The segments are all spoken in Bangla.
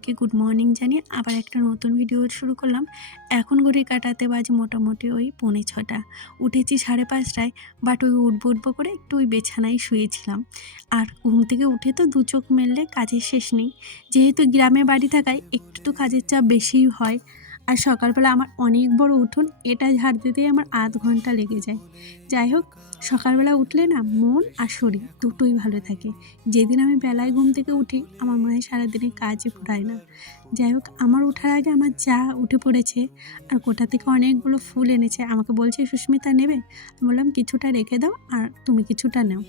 সবাইকে গুড মর্নিং জানিয়ে আবার একটা নতুন ভিডিও শুরু করলাম। এখন ঘড়ি কাটাতে বাজে মোটামুটি ওই পৌনে ছটা। উঠেছি সাড়ে পাঁচটায় বাট ওই উঠবো উঠবো করে একটু ওই বেছানায় শুয়েছিলাম। আর ঘুম থেকে উঠে তো দু চোখ মেললে কাজের শেষ নেই। যেহেতু গ্রামে বাড়ি থাকায় একটু তো কাজের চাপ বেশিই হয়। আর সকালবেলা আমার অনেক বড় উঠোন, এটা ঝাড় দিতেই আমার আধ ঘণ্টা লেগে যায়। যাই হোক, সকালবেলা উঠলে না মন আর শরীর দুটোই ভালো থাকে। যেদিন আমি বেলায় ঘুম থেকে উঠি, আমার মনে হয় সারাদিনে কাজই ফুরায় না। যাই হোক, আমার ওঠার আগে আমার যা উঠে পড়েছে, আর কোথা থেকে অনেকগুলো ফুল এনেছে, আমাকে বলছে, সুস্মিতা, নেবে? আমি বললাম, কিছুটা রেখে দাও আর তুমি কিছুটা নাও।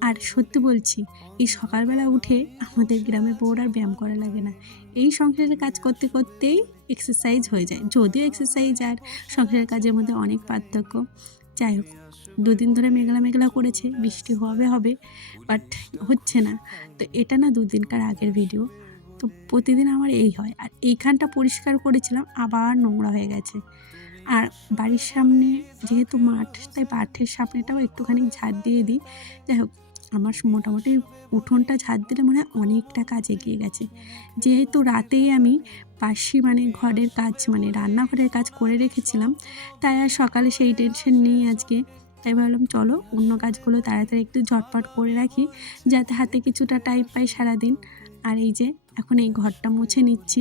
আর সত্যি বলছি, এই সকালবেলা উঠে আমাদের গ্রামে বউর আর ব্যায়াম করা লাগে না। এই সংসারের কাজ করতে করতেই এক্সারসাইজ হয়ে যায়। যদিও এক্সারসাইজ আর সংসারের কাজের মধ্যে অনেক পার্থক্য। যাই হোক, দুদিন ধরে মেঘলা মেঘলা করেছে, বৃষ্টি হবে হবে বাট হচ্ছে না। তো এটা না দুদিনকার আগের ভিডিও তো প্রতিদিন আমার এই হয়। আর এইখানটা পরিষ্কার করেছিলাম, আবার নোংরা হয়ে গেছে। আর বাড়ির সামনে যেহেতু মাঠ, তাই মাঠের সামনেটাও একটুখানি ঝাড় দিয়ে দিই। যাই হোক, আমার মোটামুটি উঠোনটা ঝাড় দিলে মনে হয় অনেকটা কাজ এগিয়ে গেছে। যেহেতু রাতেই আমি পাশি মানে ঘরের কাজ মানে রান্নাঘরের কাজ করে রেখেছিলাম, তাই আর সকালে সেই টেনশন নেই আজকে। তাই ভাবলাম, চলো অন্য কাজগুলো তাড়াতাড়ি একটু ঝটপট করে রাখি, যাতে হাতে কিছুটা টাইম পাই সারাদিন। আর এই যে, এখন এই ঘরটা মুছে নিচ্ছি।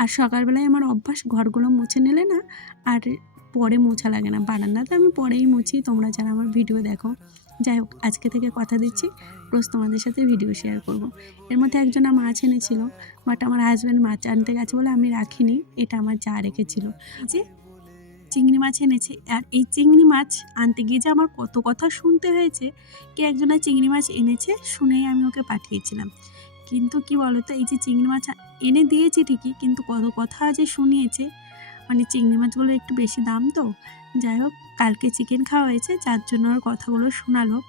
আর সকালবেলায় আমার অভ্যাস, ঘরগুলো মুছে নিলে না আর পরে মোছা লাগে না। বারান্দাতে আমি পরেই মুছি। তোমরা যারা আমার ভিডিও দেখো, যাই হোক, আজকে থেকে কথা দিচ্ছি। রোজ তোমাদের সাথে ভিডিও শেয়ার করব। এর মধ্যে একজন মাছ এনেছিল বাট আমার হাজব্যান্ড মাছ আনতে গেছে বলে আমি রাখিনি। এটা আমার যা রেখেছিল। যে চিংড়ি মাছ এনেছে। আর এই চিংড়ি মাছ আনতে গিয়ে যে আমার কত কথা শুনতে হয়েছে, কে একজনা চিংড়ি মাছ এনেছে শুনেই আমি ওকে পাঠিয়েছিলাম। কিন্তু কি বলতো, এই যে চিংড়ি মাছ এনে দিয়েছি ঠিকই, কিন্তু কত কথা যে শুনিয়েছে। মানে চিংড়ি মাছগুলো একটু বেশি দাম তো, যাই হোক, কালকে চিকেন খাওয়া হয়েছে, যার জন্য ওর কথাগুলো শোনালো।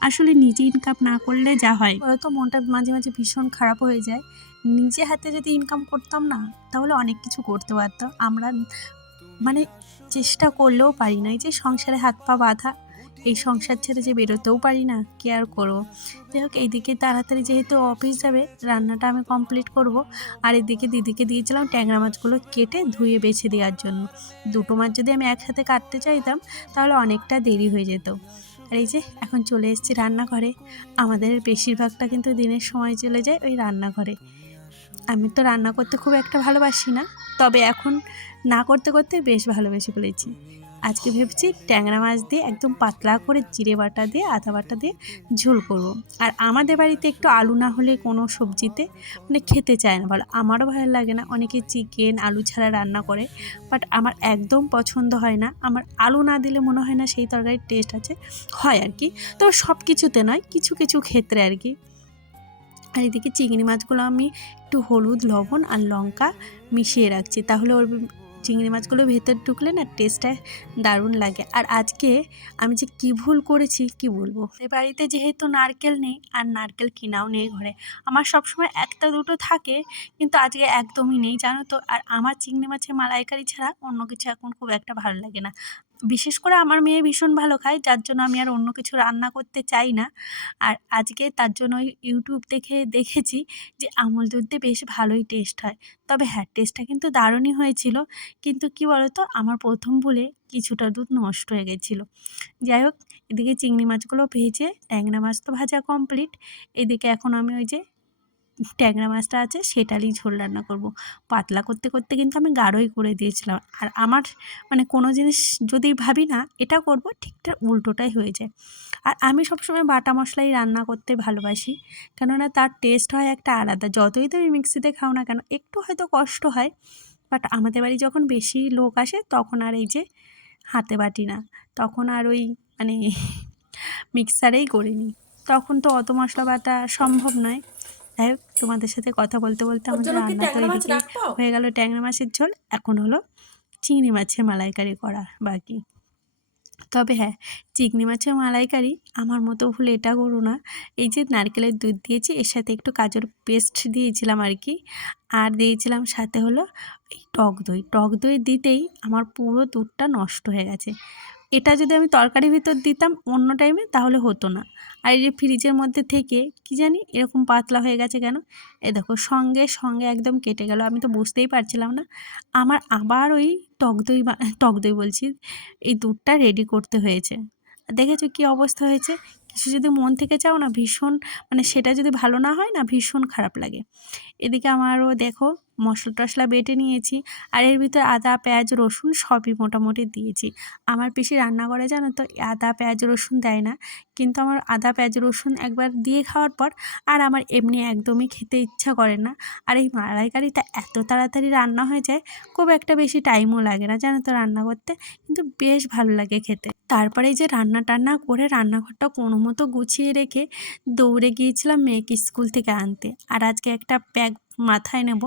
আসলে নিজে ইনকাম না করলে যা হয়। বলতো, মনটা মাঝে মাঝে ভীষণ খারাপ হয়ে যায়। নিজে হাতে যদি ইনকাম করতাম না, তাহলে অনেক কিছু করতে পারতাম। আমরা মানে চেষ্টা করলেও পারি না এই যে সংসারে হাত পা বাঁধা। এই সংসার ছেড়ে যে বেরোতেও পারি না, কি আর করব? যাই হোক, এইদিকে তাড়াতাড়ি যেহেতু অফিস যাবে, রান্নাটা আমি কমপ্লিট করব। আর এদিকে দিদিকে দিয়েছিলাম ট্যাংরা মাছগুলো কেটে ধুয়ে বেছে দেওয়ার জন্য। দুটো মাছ যদি আমি একসাথে কাটতে চাইতাম, তাহলে অনেকটা দেরি হয়ে যেত। আর এই যে, এখন চলে এসেছি রান্নাঘরে। আমাদের বেশিরভাগটা কিন্তু দিনের সময় চলে যায় ওই রান্নাঘরে। আমি তো রান্না করতে খুব একটা ভালোবাসি না, তবে এখন না করতে করতে বেশ ভালোবেসে ফেলেছি। আজকে ভেবেছি ট্যাংরা মাছ দিয়ে একদম পাতলা করে জিরে বাটা দিয়ে, আদা বাটা দিয়ে ঝোল করব। আর আমাদের বাড়িতে একটু আলু না হলে কোনো সবজিতে মানে খেতে চায় না। ভালো আমারও ভালো লাগে না। অনেকে চিকেন, আলু ছাড়া রান্না করে বাট আমার একদম পছন্দ হয় না। আমার আলু না দিলে মনে হয় না সেই তরকারির টেস্ট আছে। হয় আর কি। তো সব কিছুতে নয়, কিছু কিছু ক্ষেত্রে আর কি। আর এদিকে চিংড়ি মাছগুলো আমি একটু হলুদ, লবণ আর লঙ্কা মিশিয়ে রাখছি। তাহলে ওর চিংড়ি মাছগুলো ভেতর ঢুকলে না টেস্টটা দারুণ লাগে। আর আজকে আমি যে কি ভুল করেছি, কি বলব? এ বাড়িতে যেহেতু নারকেল নেই, আর নারকেল কিনাও নেই ঘরে। আমার সবসময় একটা দুটো থাকে, কিন্তু আজকে একদমই নেই, জানো তো? আর আমার চিংড়ি মাছের মালাইকারি ছাড়া অন্য কিছু এখন খুব একটা ভালো লাগে না। বিশেষ করে আমার মেয়ে ভীষণ ভালো খায়, যার জন্য আমি আর অন্য কিছু রান্না করতে চাই না। আর আজকে তার জন্য ইউটিউব দেখে, দেখেছি যে আমল দুধ বেশ ভালোই টেস্ট হয়। তবে হ্যাঁ টেস্টটা কিন্তু দারুণই হয়েছিল। কিন্তু কি বলতো, আমার প্রথম ভুলে কিছুটা দুধ নষ্ট হয়ে গেছিল। যাই হোক, এদিকে চিংড়ি মাছগুলো ভেজে, ট্যাংরা মাছ তো ভাজা কমপ্লিট এদিকে এখন আমি ওই যে ট্যাংরা মাছটা আছে সেটারই ঝোল রান্না করব। পাতলা করতে করতে কিন্তু আমি গাঢ়ই করে দিয়েছিলাম। আর আমার মানে কোনো জিনিস যদি ভাবি না, এটা করব ঠিকঠাক উল্টোটাই হয়ে যায়। আর আমি সবসময় বাটা মশলাই রান্না করতে ভালোবাসি। কেননা তার টেস্ট হয় একটা আলাদা। যতই তুমি মিক্সিতে খাও না কেন, একটু হয়তো কষ্ট হয়। বাট আমাদের বাড়ি যখন বেশি লোক আসে, তখন আর এই যে হাতে বাটি না, তখন আর ওই মানে মিক্সারেই করে নিই তখন তো অত মশলা বাটা সম্ভব নয়। যাই হোক তোমাদের সাথে কথা বলতে বলতে আমাদের রান্না তো এদিকে হয়ে গেল ট্যাংরা মাছের ঝোল। এখন হলো চিংড়ি মাছের মালাইকারি করা বাকি। তবে হ্যাঁ চিংড়ি মাছের মালাইকারি আমার মতো ভুল এটা করো না। এই যে নারকেলের দুধ দিয়েছি এর সাথে একটু কাজুর পেস্ট দিয়েছিলাম আর কি। আর দিয়েছিলাম সাথে হলো এই টক দই। টক দই দিতেই আমার পুরো দুধটা নষ্ট হয়ে গেছে। এটা যদি আমি তরকারির ভিতর দিতাম অন্য টাইমে তাহলে হতো না। আর এই যে ফ্রিজের মধ্যে থেকে, কি জানি, এরকম পাতলা হয়ে গেছে কেন? এ দেখো, সঙ্গে সঙ্গে একদম কেটে গেল। আমি তো বুঝতেই পারছিলাম না। আমার আবার ওই টক দই টক দই বলছি, এই দুধটা রেডি করতে হয়েছে। দেখেছ কি অবস্থা হয়েছে? কিছু যদি মন থেকে চাও না, ভীষণ মানে সেটা যদি ভালো না হয় না, ভীষণ খারাপ লাগে। এদিকে আমারও দেখো মশলা টশলা বেটে নিয়েছি। আর এর ভিতরে আদা, পেঁয়াজ, রসুন সবই মোটামুটি দিয়েছি। আমার পিসি রান্না করে জানো তো আদা, পেঁয়াজ, রসুন দেয় না। কিন্তু আমার আদা, পেঁয়াজ, রসুন একবার দিয়ে খাওয়ার পর আর আমার এমনি একদমই খেতে ইচ্ছা করে না। আর এই মালাইকারিটা এত তাড়াতাড়ি রান্না হয়ে যায়, খুব একটা বেশি টাইমও লাগে না জানো তো রান্না করতে। কিন্তু বেশ ভালো লাগে খেতে। তারপরে যে রান্না টান্না করে রান্নাঘরটা কোনো মতো গুছিয়ে রেখে দৌড়ে গিয়েছিলাম মেয়েকে স্কুল থেকে আনতে। আর আজকে একটা ব্যাগ মাথায় নেব।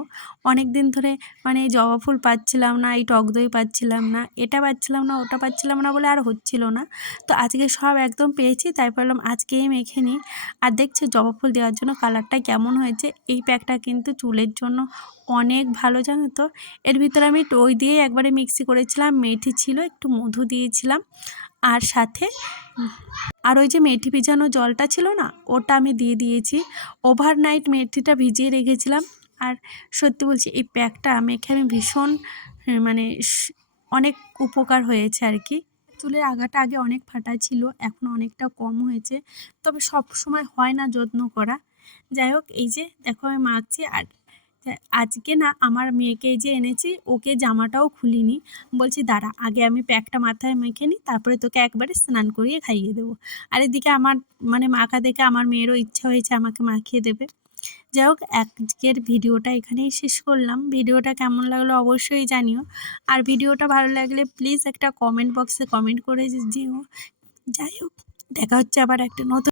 অনেক দিন ধরে মানে জবা ফুল পাচ্ছিলাম না, এই টক দই পাচ্ছিলাম না, এটা পাচ্ছিলাম না, ওটা পাচ্ছিলাম না বলে আর হচ্ছিল না। তো আজকে সব একদম পেয়েছি, তাই বললাম আজকেই মেখে নিই। আর দেখছি জবা ফুল দেওয়ার জন্য কালারটা কেমন হয়েছে? এই প্যাকটা কিন্তু চুলের জন্য অনেক ভালো, জানো তো? এর ভিতরে আমি টই দিয়ে একবারে মিক্সি করেছিলাম, মেথি ছিল, একটু মধু দিয়েছিলাম। আর সাথে আর ওই যে মেথি ভিজানো জলটা ছিল না, ওটা আমি দিয়ে দিয়েছি। ওভারনাইট মেথিটা ভিজিয়ে রেখেছিলাম। আর সত্যি বলছি, এই প্যাকটা মেখে আমি ভীষণ মানে অনেক উপকার হয়েছে আর কি। চুলের আগাটা আগে অনেক ফাটা ছিল, এখন অনেকটা কম হয়েছে। তবে সব সময় হয় না যত্ন করা। যাই হোক, এই যে দেখো আমি মাখছি আর আজকে না আমার মেয়েকে যে এনেছি, ওকে জামাটাও খুলিনি। বলছি, দাঁড়া, আগে আমি প্যাকটা মাথায় মেখে নিই, তারপরে তোকে একবারে স্নান করিয়ে খাইয়ে দেবো। আর এদিকে আমার মানে মাখা দেখে আমার মেয়েরও ইচ্ছা হয়েছে আমাকে মাখিয়ে দেবে। যাই হোক, আজকের ভিডিওটা এখানেই শেষ করলাম। ভিডিওটা কেমন লাগল অবশ্যই জানিও। আর ভিডিওটা ভালো লাগলে প্লিজ একটা কমেন্ট বক্সে কমেন্ট করে যেও। যাই হোক, দেখা হচ্ছে আবার একটা নতুন